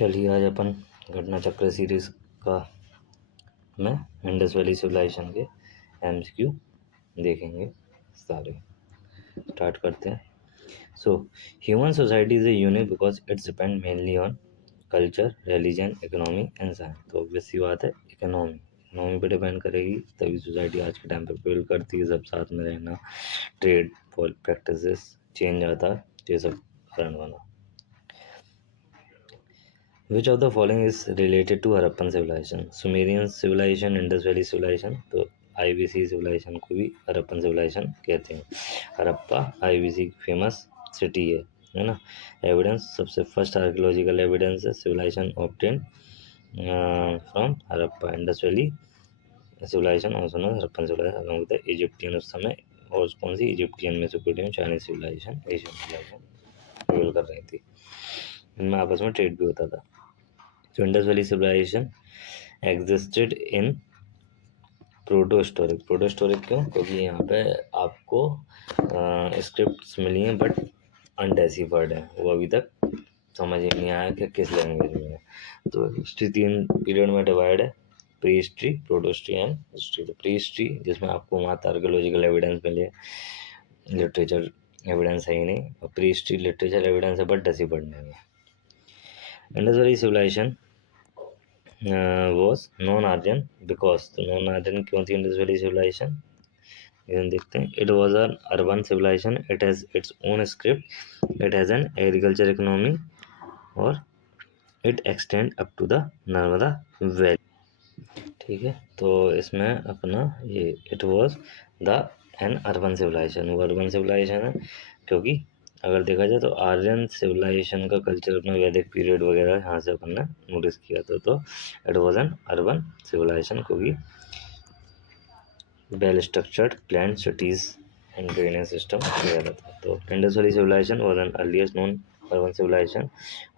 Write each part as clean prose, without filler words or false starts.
चलिए आज अपन घटना चक्र सीरीज का में इंडस वैली सिविलाइजेशन के एमसीक्यू देखेंगे सारे। स्टार्ट करते हैं। So human society is a unique because it's depend mainly on culture, religion, economy and science. तो ऑब्वियस सी बात है, इकोनॉमी पे डिपेंड करेगी तभी सोसाइटी आज के टाइम पे बिल्ड करती है। सब साथ में रहना, ट्रेड प्रैक्टिसेस चेंज आता है, ये सब कारण बना। Which of the following is related to Harappan civilization? Sumerian civilization, Indus Valley civilization। तो IBC civilization को भी हरप्पन civilization कहते हैं। हरप्पा IBC फेमस सिटी है ना। एविडेंस, सबसे फर्स्ट आर्कियोलॉजिकल एविडेंस है civilization obtain from Harappa. Indus valley civilization और सुना Harappan civilization along with Egyptian उस समय। और कौन सी? Egyptian, Mesopotamian, Chinese civilization, Asian civilization rule कर रही थी। इनमें आपस में ट्रेड भी होता था। So Indus Valley civilization existed in प्रोटोस्टोरिक। प्रोटोस्टोरिक क्यों? क्योंकि यहाँ पे आपको स्क्रिप्ट्स मिली हैं बट अनडेसिफर्ड है, वो अभी तक समझ ही नहीं आया कि किस लैंग्वेज में है। तो हिस्ट्री 3 पीरियड में डिवाइड है, pre history, protohistory and history. तो प्री हिस्ट्री जिसमें आपको वहाँ आर्कियोलॉजिकल एविडेंस मिले, लिटरेचर एविडेंस है ही नहीं, और प्री हिस्ट्री लिटरेचर एविडेंस है बट डेसिफर्ड नहीं है। Indus valley Civilisation was non-Aryan because तो non-Aryan क्यों थी इंडस वैली सिविलाइजेशन? देखते हैं। It was an urban civilization, it has its own script, it has an agriculture economy और it extend up to the Narmada Valley. ठीक है, तो इसमें अपना ये it was the an urban civilisation, वो अर्बन सिविलाइजेशन है क्योंकि अगर देखा जाए तो आर्यन सिविलाइजेशन का कल्चर अपना वैदिक पीरियड वगैरह यहाँ से अपन ने नोटिस किया था। तो it was an urban civilization क्योंकि well structured plan cities and drainage system वगैरह था। तो Indus valley civilization was an earliest known urban civilization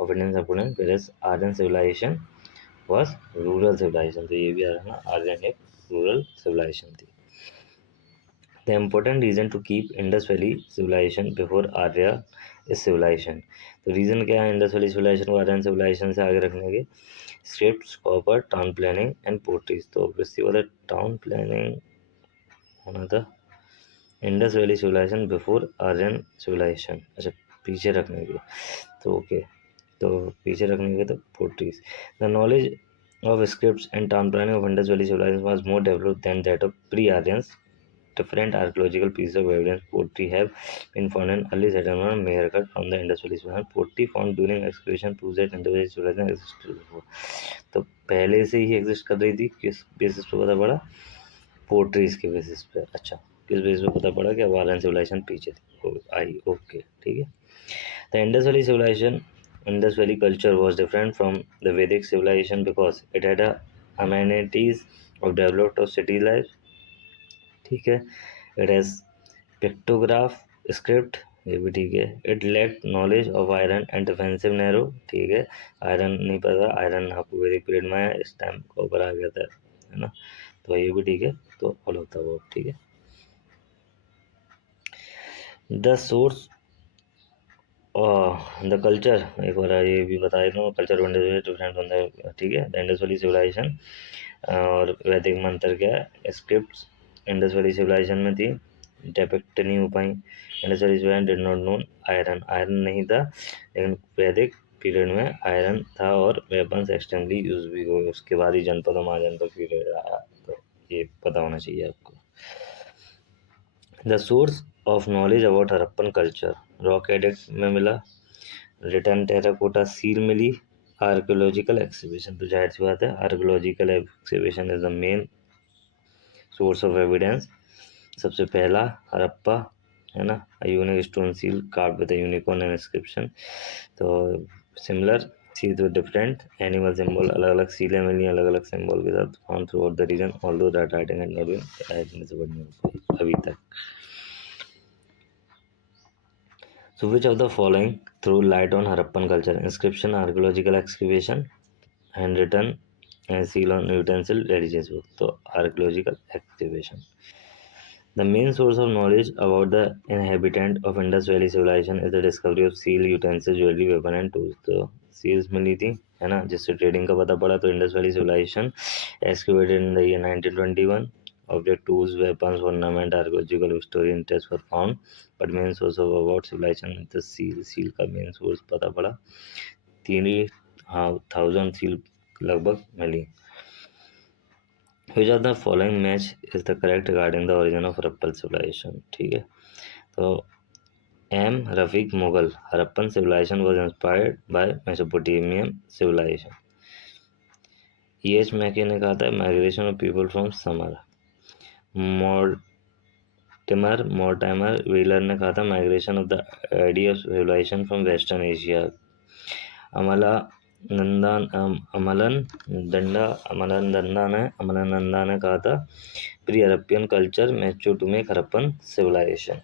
of Indian subcontinent, whereas Aryan civilization was rural civilization. तो ये भी आ रहा है ना, आर्यन एक रूरल सिविलाइजेशन थी। The important reason to keep Indus Valley civilization before Arya is civilization। तो रीज़न क्या है इंडस वैली सिविलाइजेशन को आर्यन सिविलाइजेशन से आगे रखने के? Scripts, copper, town planning and potteries. तो ऑब्वियसली वाला टाउन प्लानिंग होना था Indus valley civilization before Aryan civilization. अच्छा, पीछे रखने के तो ओके, तो पीछे रखने के तो potteries. The knowledge of scripts and town planning of Indus Valley civilization was more developed than that of pre-Aryans. Different archaeological pieces of evidence pottery have been found in early settlement of Meherkat from the Indus Valley civilization. Pottery found during excavation proves that Indus Valley civilization existed before। तो पहले से ही exist कर रही थी। किस basis पे पता पड़ा? पोट्रीज के बेसिस पे। अच्छा, किस बेसिस पे पता पड़ा कि आर्यन सिविलाइजेशन पीछे थी आई? ओके, ठीक है। The Indus valley Civilisation, Indus Valley culture was different from the Vedic civilization because it had amenities of developed of city life। ठीक है, it has pictograph, script, ये भी ठीक है। it lacked knowledge of iron and defensive narrow। ठीक है, iron नहीं पता, आयरन आपको वैदिक पीरियड में आया, इस टाइम का ऊपर आ गया था, है ना। तो ये भी ठीक है, तो फॉलो होता है वो, ठीक है। द सोर्स द कल्चर, एक बार ये भी बता देता हूँ, कल्चर डिफरेंट होता है, ठीक है। द इंडस वैली सिविलाइजेशन और वैदिक मंत्र क्या है? स्क्रिप्ट्स इंडस वैली सिविलाइजेशन में थी, डेपिक्ट नहीं हो पाई। Indus valley civilization did not known iron, iron नहीं था, लेकिन वैदिक पीरियड में आयरन था और वेपन्स एक्सटेंडली यूज भी हुए। उसके बाद ही जनपद और महाजनपद पीरियड आया, तो ये पता होना चाहिए आपको। The source of knowledge about Harappan culture, rock edict में मिला, रिटर्न टेराकोटा सील मिली, आर्कियोलॉजिकल एक्सिबिशन। तो जाहिर सी बात है archaeological exhibition is the main source of evidence. सबसे पहला हरप्पा, है ना, unique stone seal carved with unicorn and inscription. तो similar seal with different animal symbol, अलग अलग सीलें मिली अलग अलग सिंबल के साथ, found throughout the region although that writing had not been अभी तक। So which of the following threw light on Harappan culture? Inscription, archaeological excavation, handwritten and seal on utensil, religious book। तो archaeological excavation। The main source of knowledge about the inhabitant of Indus Valley civilization is the discovery of seal, utensils, jewelry, weapon and tools। तो seals मिली थी है ना, जिससे trading का पता पड़ा। तो Indus valley Civilisation excavated in the year 1921, object tools weapons ornament archaeological story interest were found, but main source of about civilisation the seal का मेन सोर्स पता पड़ा, 3,000 सील लगभग मिली। Which of the following match is the correct regarding the origin of Harappan civilization? ठीक है, तो M Rafiq Mughal, Harappan civilization was inspired by Mesopotamian civilization। H Mackay ने कहा था migration of people from Sumer. Mortimer Wheeler ने कहा था migration of the idea of civilisation from western Asia. Amalananda ने कहा था pre Harappan culture mature to make Harappan civilisation.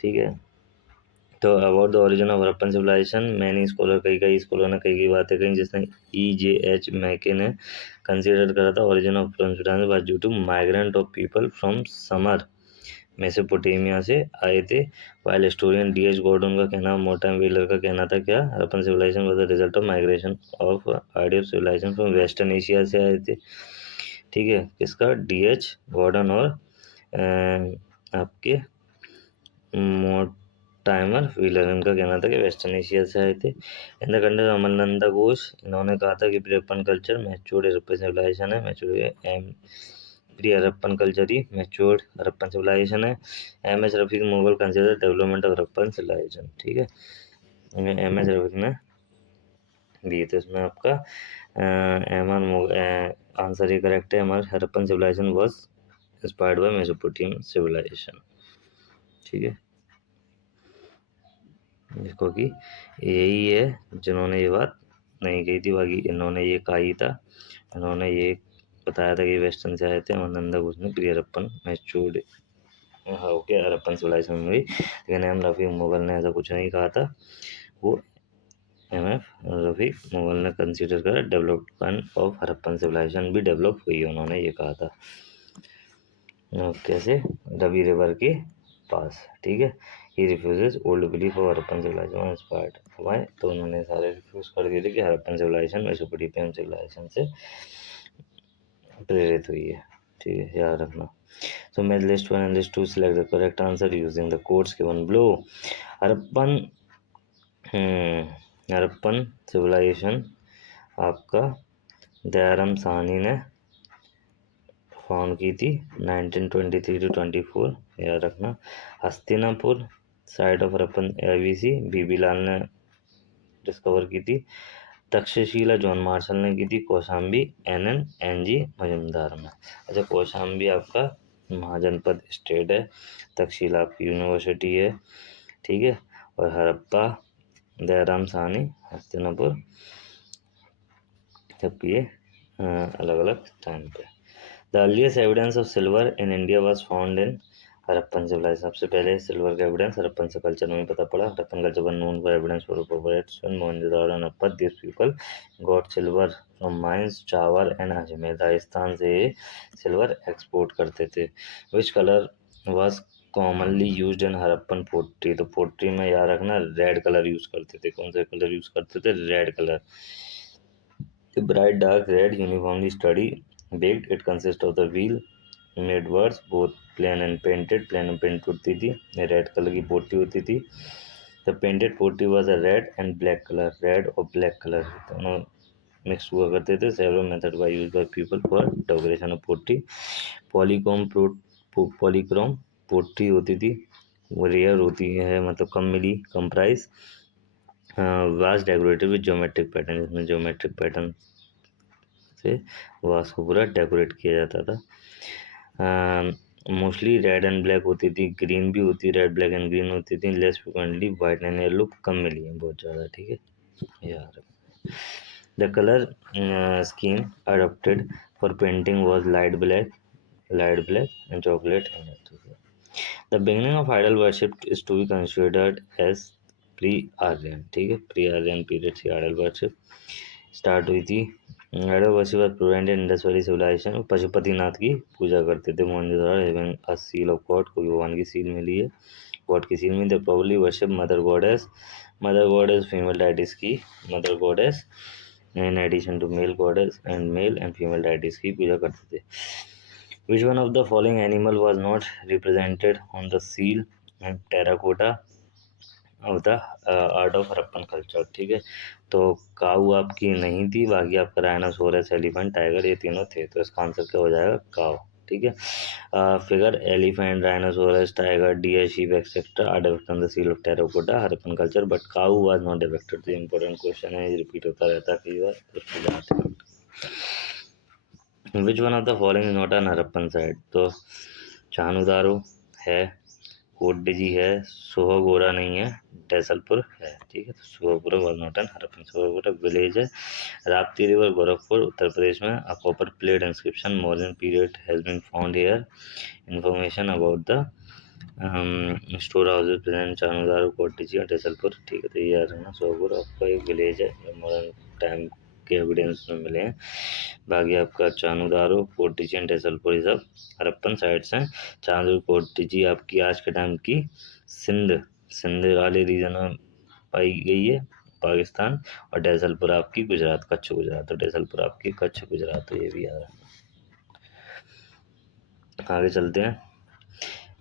ठीक है, तो about the origin of Harappan civilization many scholar, कई स्कॉलर ने कई बातें कही, जिसने EJ मैके ने कंसिडर करा था origin of was due to migrant of people from Sumer Mesopotamia से आए थे। वाइल हिस्टोरियन DH गॉर्डन का कहना, मोर्टाइम व्हीलर का कहना था क्या, Harappan civilisation was the result of migration of idea of civilisation from western Asia से आए थे। ठीक है, किसका, DH गॉर्डन और आपके मोर्टाइमर व्हीलर, इनका कहना था कि वेस्टर्न एशिया से आए थे। In the country Amarnanda Ghosh, इन्होंने कहा था कि pre Harappan culture matured Harappan civilisation है, मैच्योर्ड प्री हड़प्पन कल्चर ही मैच्योर्ड हड़प्पन सिविलाइजेशन है। MS Rafique Mughal consider development of Harappan civilisation. ठीक है, MS रफीक ने दिए थे इसमें आपका आंसर ये करेक्ट है, हमारा Harappan civilisation was inspired by Mesopotamian civilisation. ठीक है, देखो कि यही है जिन्होंने ये बात नहीं कही थी, बाकी इन्होंने ये कहा ही था, इन्होंने ये बताया था कि वेस्टर्न से आए थे। अमरनंदा घोष ने pre Harappan matured okay Harappan civilisation में हुई, लेकिन एम रफीक मुगल ने ऐसा कुछ नहीं कहा था। वो MF रफीक मुगल ने कंसिडर करा डेवलपमेंट ऑफ हड़प्पन सिविलाइजेशन भी डेवलप हुई, उन्होंने ये कहा था। कैसे, रवि रिवर के पास। ठीक है, he refuses old belief of Harappan civilization inspired by, तो उन्होंने सारे रिफ्यूज कर दिए थे कि हड़प्पन सिविलाइजेशन मेसोपोटामियन सिविलाइजेशन से प्रेरित हुई है। ठीक है, याद रखना। So match list 1 and list 2, select the correct answer using the codes given below। Harappan civilisation आपका दयाराम साहनी ने फाउंड की थी 1923 to 24, याद रखना। Hastinapur site of Harappan IBC BB लाल ने डिस्कवर की थी। तक्षशिला जॉन मार्शल ने की थी। कौशाम्बी NNNG मजुमदार ने। अच्छा, कौशाम्बी आपका महाजनपद स्टेट है, तक्षशिला आपकी यूनिवर्सिटी है। ठीक है, और हड़प्पा दयाराम साहनी हस्तिनापुर, सबकी ये अलग अलग टाइम पे। The earliest evidence of silver in India was found in Harappan civilisation. सबसे पहले सिल्वर का एविडेंस हड़प्पन से कल्चर में पता पड़ा। Harappan culture one known for evidence for प्रोपरेट्स in Mohenjodaro and Harappa, this people got silver from mines Chawar and Ajmer. Rajasthan से सिल्वर एक्सपोर्ट करते थे। Which colour was commonly used in Harappan pottery, तो पोट्री में याद रखना रेड कलर यूज करते थे। कौन सा कलर यूज करते थे, red colour. Bright dark red uniformly study baked, it consists of the wheel made words both plain and painted। plain and painted होती थी, रेड कलर की पोटी होती थी। The painted pottery was a red and black colour, red और black colour दोनों mix हुआ करते थे। Several method was used by people for decoration of pottery. Polychrome pottery होती थी, वो रेयर होती है, मतलब कम मिली, कम price. Was decorated with geometric pattern, जिसमें ज्योमेट्रिक पैटर्न से वास को पूरा डेकोरेट किया जाता था। मोस्टली रेड एंड ब्लैक होती थी, ग्रीन भी होती, रेड ब्लैक एंड ग्रीन होती थी। Less frequently white and yellow कम मिली है, बहुत ज़्यादा। ठीक है यार, the colour scheme adopted for painting was light black and chocolate. The beginning of idol worship is to be considered as pre Aryan. ठीक है, प्री आर्यन पीरियड से आइडल वर्शिप स्टार्ट हुई थी। Idol worship was present in Indus valley civilization. Pashupatinath की पूजा करते थे Mohenjodaro, having a seal of God, कोई भगवान की सील मिली है, गॉड की सील मिली। They probably worship mother goddess female deities की mother goddess in addition to male goddess and male and female deities की पूजा करते थे। Which one of the following animal was not represented on the seal and terracotta of the art of Harappan culture. ठीक है, तो काऊ आपकी नहीं थी, बाकी आपका राइनोसोरस, एलिफेंट, टाइगर, ये तीनों थे, तो इसका आंसर क्या हो जाएगा? काऊ। ठीक है, figure elephant, rhinoceros, tiger, deer, sheep etcetera are depicted on the seal of terracotta Harappan culture but cow was not depicted. तो इंपॉर्टेंट क्वेश्चन है, रिपीट होता रहता है कई बार, उसको जानते हैं। Which one of the following is not an Harappan site? तो चानुदारो है, कोटडिजी है, सोहगोरा नहीं है, डैसलपुर है। ठीक है, तो Sohgaura was not an Harappan. Sohgaura village है, राप्ती रिवर, गोरखपुर, उत्तर प्रदेश में। A copper plate inscription modern period has been found here. Information about the storehouses present Chanhudaro, Kotdiji और डैसलपुर। ठीक है, तो ये याद रखना, सोहगोरा आपका एक विलेज है जो मॉडर्न टाइम के एविडेंस में मिले हैं। बाकी आपका चानुदारो, कोटडिजी एंड डैसलपुर ये सब हरप्पन साइट्स हैं। चानुदारो, कोटडिजी आपकी आज के टाइम की सिंध वाले रीजन में पाई गई है, पाकिस्तान। और डैसलपुर आपकी गुजरात, कच्छ गुजरात। तो डैसलपुर आपकी कच्छ गुजरात, तो ये भी याद रखना। आगे चलते हैं।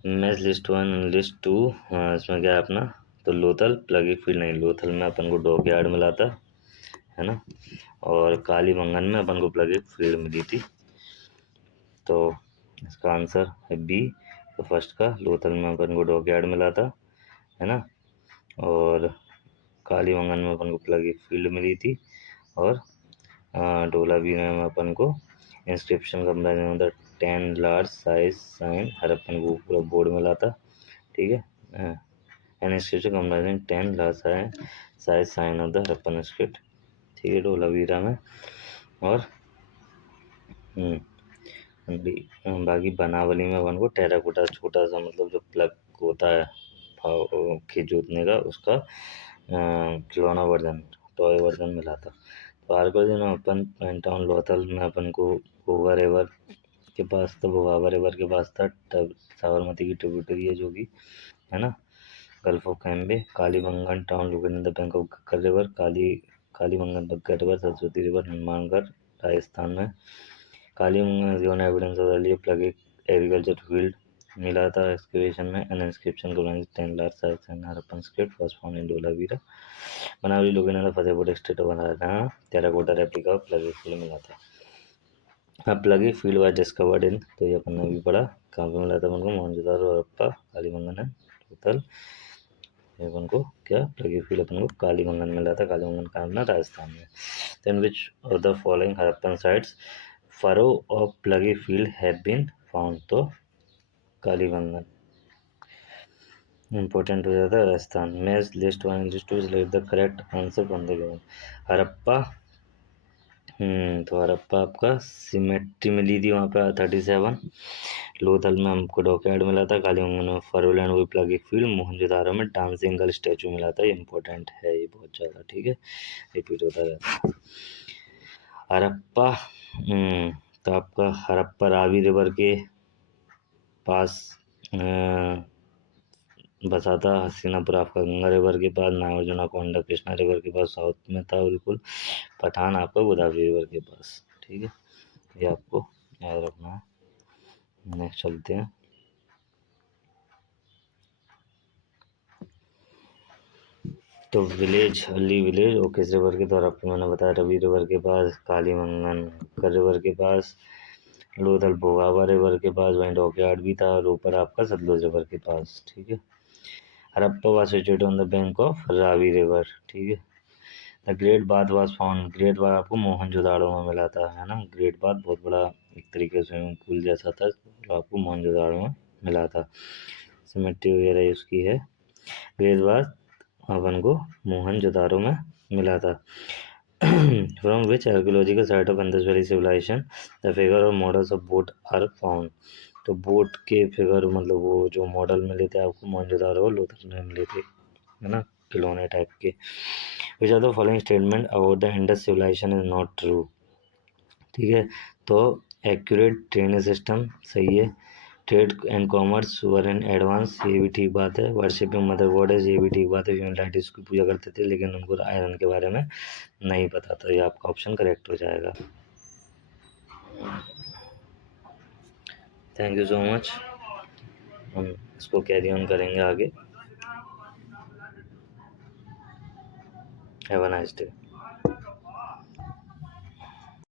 मैच लिस्ट 1 लिस्ट 2, इसमें क्या है अपना? तो लोथल प्लगी फील्ड नहीं, लोथल में अपन को डॉकयार्ड मिला था, है ना, और कालीबंगन में अपन को प्लगी फील्ड मिली थी। तो इसका आंसर है बी। तो फर्स्ट का लोथल में अपन को डॉकयार्ड मिला था, है ना, और कालीबंगन में अपन को प्लगी फील्ड मिली थी, और धोलावीरा में अपन को inscription comparison the 10 large size sign Harappan को पूरा बोर्ड मिला था। ठीक है, an inscription comparison 10 large size sign of the Harappan script. ठीक है, धोलावीरा में। और बाकी बनावली में अपन को टेराकोटा छोटा सा, मतलब जो प्लग होता है खेत जोतने का, उसका खिलौना वर्जन, टॉय वर्जन मिला था। तो आर्कोजिन अपन पेंटाउन लोथल में अपन को भोगा रिवर के पास, तो भोगावा रिवर के पास था, तब साबरमती की ट्रिब्यूटरी है जो कि, है ना, gulf of Cambay. Kalibangan town located in the bank of Ghaggar river, Kalibangan Ghaggar river, Saraswati river, Hanumangarh Rajasthan में। कालीबंगन is given evidence of earlier plague agriculture field मिला था एक्सकेवेशन में। एन इंस्क्रिप्शन को 10 lakh size and Harappan script was found in Dholavira. Banawali located Fatehpur district of Haryana, terracotta replica of ploughed field मिला था। अब ploughed field was discovered in, तो ये अपन ने भी पढ़ा, कहाँ पे मिला था अपन को? मोहनजोदारो, हड़प्पा, कालीबंगन है लोथल। अपन को क्या प्लगी फील्ड अपन को कालीबंगन मिला था, कालीबंगन कहाँ मिला? राजस्थान में। Then which of the following Harappan sites furrow of ploughed field have been found? तो कालीबंगन इंपॉर्टेंट हो जाता है, Rajasthan. Match list 1 list 2 select the correct answer from the given. Harappa, तो हड़प्पा आपका सिमेट्री मिली थी वहाँ पे 37। लोथल में हमको डॉकयार्ड मिला था, कालीबंगन में फरोलैंड हुई प्लगी फील्ड, मोहनजोदारो में डांसिंग गर्ल स्टैचू मिला था। इंपॉर्टेंट है ये बहुत ज़्यादा, ठीक है, रिपीट होता रहता है। हड़प्पा, तो आपका हड़प्पा रावी रिवर के पास बसा था। हसीनापुर आपका गंगा रिवर के पास, नागार्जुना कोंडा कृष्णा रिवर के पास साउथ में था बिल्कुल। पठान आपका गोदावरी रिवर के पास। ठीक है, ये आपको याद रखना है। नेक्स्ट चलते हैं। तो विलेज, अली विलेज और किस रिवर के द्वारा, आपको मैंने बताया रवि रिवर के पास, कालीबंगन कर रिवर के पास, लोथल भोगावा रिवर के पास, वहीं डॉकयार्ड भी था, और ऊपर आपका सतलुज रिवर के पास। ठीक है, Harappa was situated on the bank of Ravi river. ठीक है, the great bath was found, great bath आपको मोहनजोदाड़ो में मिला था, है ना। ग्रेट बाथ बहुत बड़ा एक तरीके से स्विमिंग पूल जैसा था, जो आपको मोहनजोदाड़ो में मिला था। सिमेट्री वगैरह उसकी है। ग्रेट बाथ अपन को मोहनजोदाड़ो में मिला था। From which archaeological site of Indus valley civilization the figure और models of boat are found? तो बोट के फिगर, मतलब वो जो मॉडल मिले थे आपको मोहनजोदाड़ो और लोथल में मिले थे, है ना, खिलौने टाइप के। Which are the following statement about the Indus civilisation is not true? ठीक है, तो एक्यूरेट ड्रेनेज सिस्टम सही है, trade and commerce were in advance, ये भी ठीक बात है। वर्शिपिंग मदर गॉडेस, ये भी ठीक बात है, फीमेल डाइटिस की पूजा करते थे लेकिन उनको आयरन के बारे में नहीं पता था। ये आपका ऑप्शन करेक्ट हो जाएगा। Thank you so much. हम इसको कैरी ऑन करेंगे आगे। Have a nice day.